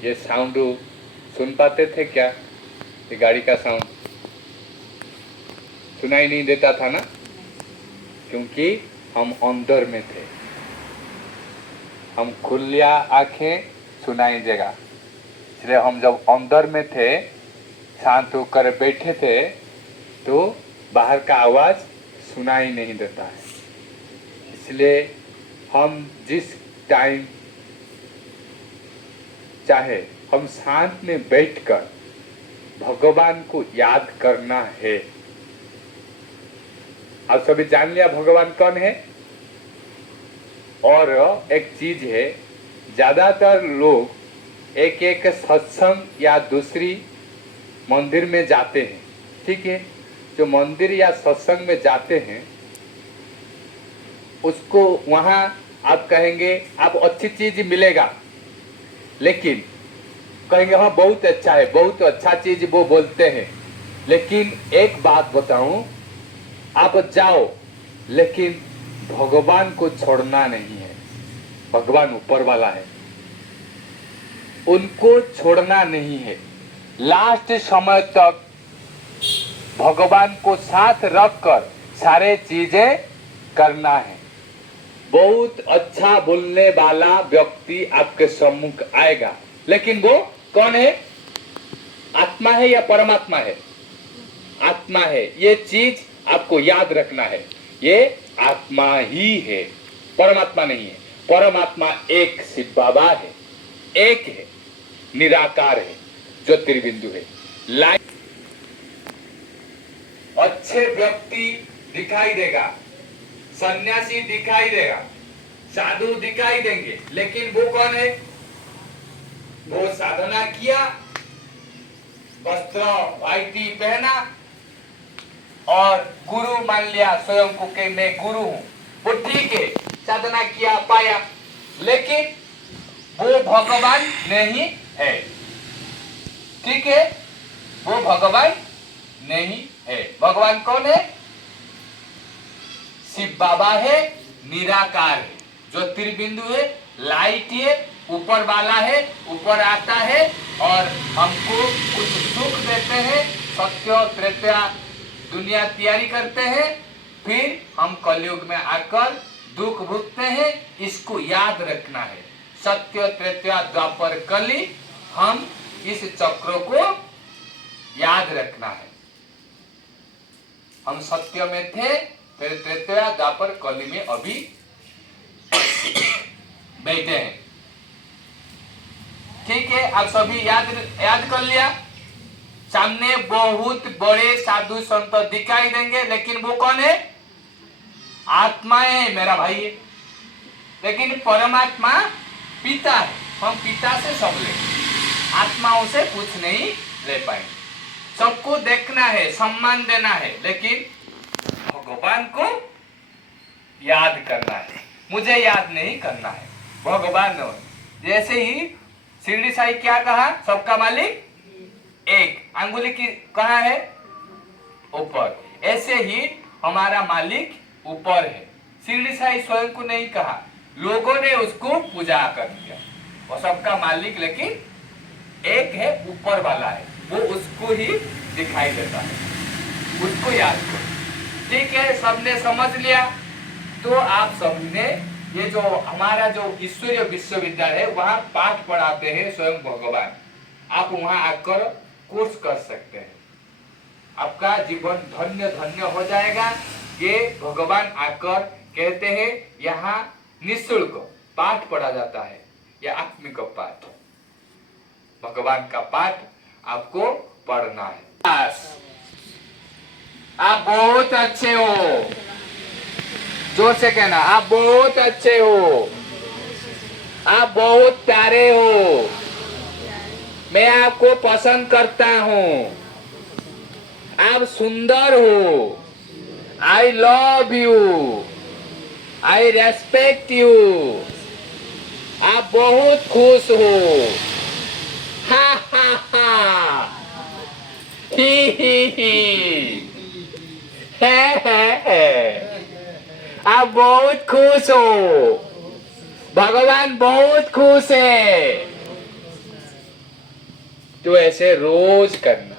ये साउंड सुन पाते थे क्या? ये गाड़ी का साउंड सुनाई नहीं देता था ना, क्योंकि हम अंदर में थे। हम खुलिया आंखें सुनाई देगा, इसलिए हम जब अंदर में थे, शांत होकर बैठे थे, तो बाहर का आवाज सुनाई नहीं देता है। इसलिए हम जिस टाइम चाहे हम शांत में बैठकर भगवान को याद करना है। आप सभी जान लिया भगवान कौन है। और एक चीज है, ज्यादातर लोग एक एक सत्संग या दूसरी मंदिर में जाते हैं, ठीक है। जो मंदिर या सत्संग में जाते हैं, उसको वहां आप कहेंगे आप अच्छी चीज मिलेगा, लेकिन कहेंगे हाँ बहुत अच्छा है, बहुत अच्छा चीज वो बोलते हैं। लेकिन एक बात बताऊं, आप जाओ, लेकिन भगवान को छोड़ना नहीं है। भगवान ऊपर वाला है, उनको छोड़ना नहीं है। लास्ट समय तक भगवान को साथ रखकर सारे चीजें करना है। बहुत अच्छा बोलने वाला व्यक्ति आपके सम्मुख आएगा, लेकिन वो कौन है? आत्मा है या परमात्मा है? आत्मा है। ये चीज आपको याद रखना है, ये आत्मा ही है, परमात्मा नहीं है। परमात्मा एक शिव बाबा है, एक है, निराकार है, ज्योतिर्बिंदु है। लाइट अच्छे व्यक्ति दिखाई देगा, सन्यासी दिखाई देगा, साधु दिखाई देंगे, लेकिन वो कौन है? वो साधना किया, वस्त्र वाइटी पहना और गुरु मान लिया स्वयं को कि मैं गुरु हूं। वो ठीक है, साधना किया, पाया, लेकिन वो भगवान नहीं है। ठीक है, वो भगवान नहीं है। भगवान कौन है? शिव बाबा है, निराकार है, ज्योतिर्बिंदु है, लाइट है, ऊपर वाला है, ऊपर आता है और हमको कुछ सुख देते हैं। सत्य त्रेता दुनिया तैयारी करते हैं, फिर हम कलयुग में आकर दुख भुगते हैं। इसको याद रखना है। सत्य त्रेता द्वापर कली, हम इस चक्र को याद रखना है। हम सत्य में थे, फिर त्रेता द्वापर कली में अभी बैठे हैं। ठीक है, आप सभी याद कर लिया। सामने बहुत बड़े साधु संत दिखाई देंगे, लेकिन वो कौन है? आत्मा है, मेरा भाई है। लेकिन परमात्मा पिता है, हम पिता से सब ले, आत्माओं से कुछ नहीं ले पाएंगे। सबको देखना है, सम्मान देना है, लेकिन भगवान को याद करना है। मुझे याद नहीं करना है, भगवान। जैसे ही शिरडी साई क्या कहा? सबका मालिक एक, अंगुली की कहाँ है? ऊपर। ऐसे ही हमारा मालिक ऊपर है। शिरडी साई स्वयं को नहीं कहा, लोगों ने उसको पूजा कर दिया। वो सबका मालिक लेकिन एक है, ऊपर वाला है, वो उसको ही दिखाई देता है, उसको याद करो। ठीक है, सबने समझ लिया। तो आप सबने ये जो हमारा जो ईश्वरीय विश्वविद्यालय है, वहां पाठ पढ़ाते हैं स्वयं भगवान। आप वहां आकर कोर्स कर सकते हैं, आपका जीवन धन्य धन्य हो जाएगा। ये भगवान आकर कहते हैं यहाँ निःशुल्क पाठ पढ़ा जाता है, यह आत्मिक पाठ, भगवान का पाठ आपको पढ़ना है। आप बहुत अच्छे हो, जोर से कहना, आप बहुत अच्छे हो, आप बहुत प्यारे हो, मैं आपको पसंद करता हूँ, आप सुंदर हो, I love you, I respect you, आप बहुत खुश हो, हा हा हा, ही है। आप बहुत खुश हो, भगवान बहुत खुश है। तो ऐसे रोज करना।